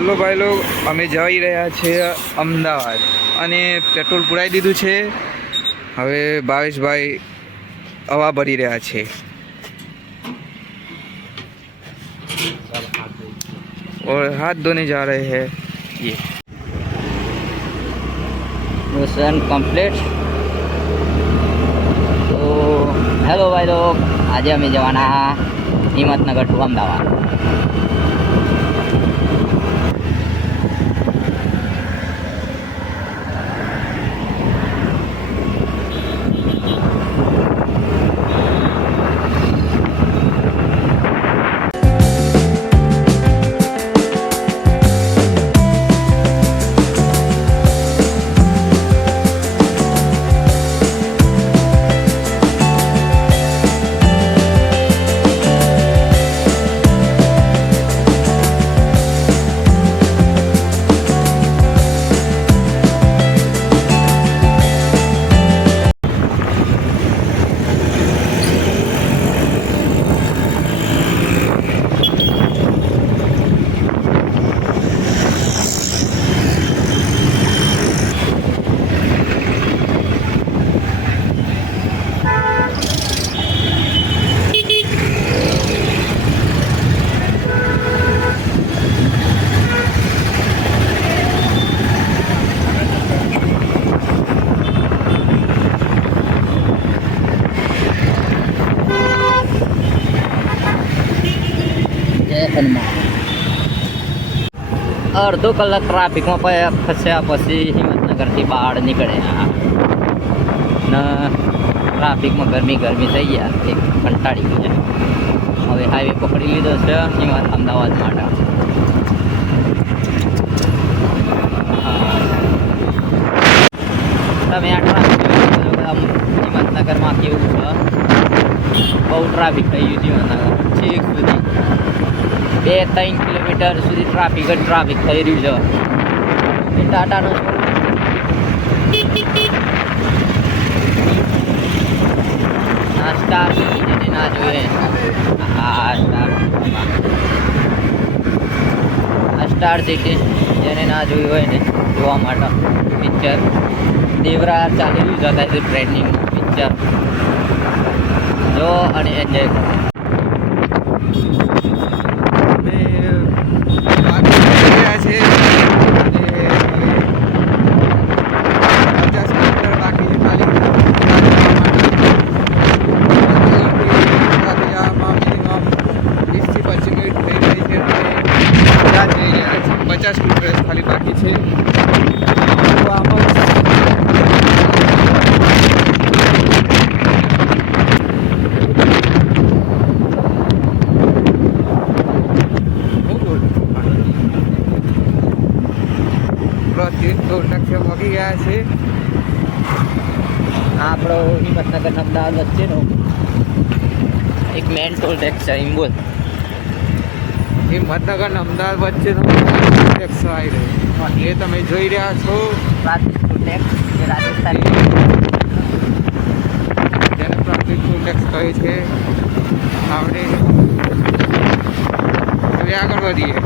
Hello ભાઈ log, અમે જઈ રહ્યા છીએ અમદાવાદ અને પેટ્રોલ પુરાઈ દીધું છે. હવે ભાવેશભાઈ હવા ભરી રહ્યા છે. और हाथ धोने जा रहे हैं ये मिशन कंप्लीट। तो हेलो भाई लोग, आज अमे जवाना हिम्मतनगर टू अमदावाद। अर्धो कलाक ट्राफिक में फस्या पी हिम्मतनगर थी बहार निकले न ट्राफिक में गर्मी गर्मी थी गया एक कंटाड़ी गई। हवे हाईवे पकड़ी लीधो है अमदावाद माटे। तमे आ ट्राफिक हिम्मतनगर में केवुं छे, बहु ट्राफिक थई गयुं छे हिम्मतनगर छेक सुधी 2-3 किलोमीटर सुधी ट्राफिक થઈ રહ્યું છે। ટાટાનો સ્ટાર સિટી જેને ના જોઈએ, આ સ્ટાર સિટી જેને ના જોયું હોય ને જોવા માટે પિક્ચર દેવરા ચાલી રહ્યું છે છે ટ્રેન્ડિંગ પિક્ચર જો અને એન્જોય કરો। खाली बाकी है। वगी गया है આપણો હિમ્મતનગર અમદાવાદ વચ્ચેનો એક મેન ટોલ ટેક્સ છે ઇમ્બોલ। हिम्मतनगर अमदावाद वच्चेनो टेक्स आई रह्यो ये तमे जोई रह्या छो ट्राफिक टोल टेक्स जे રાજસ્થાન જેને ટ્રાફિક ટોલ ટેક્સ કહે છે। આપણે હવે આગળ વધીએ।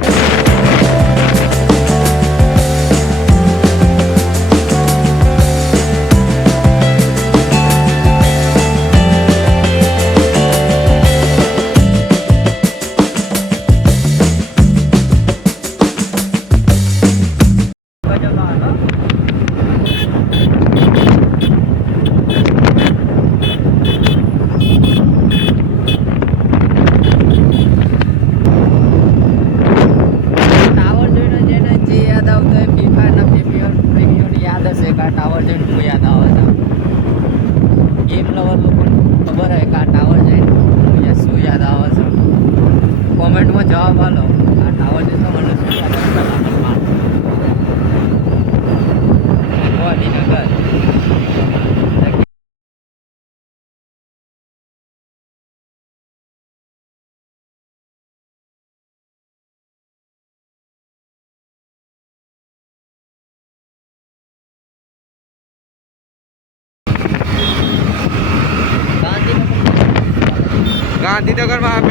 टावर जॉइंट को याद आवे छे। गेम लवर लोग खबर है का टावर जॉइंट मुझे शू याद आवे छे, कमेंट में जवाब आलो। आ टावर जॉइंट तो મને શું યાદ આવે ગાંધીનગર गांधीनगर में आप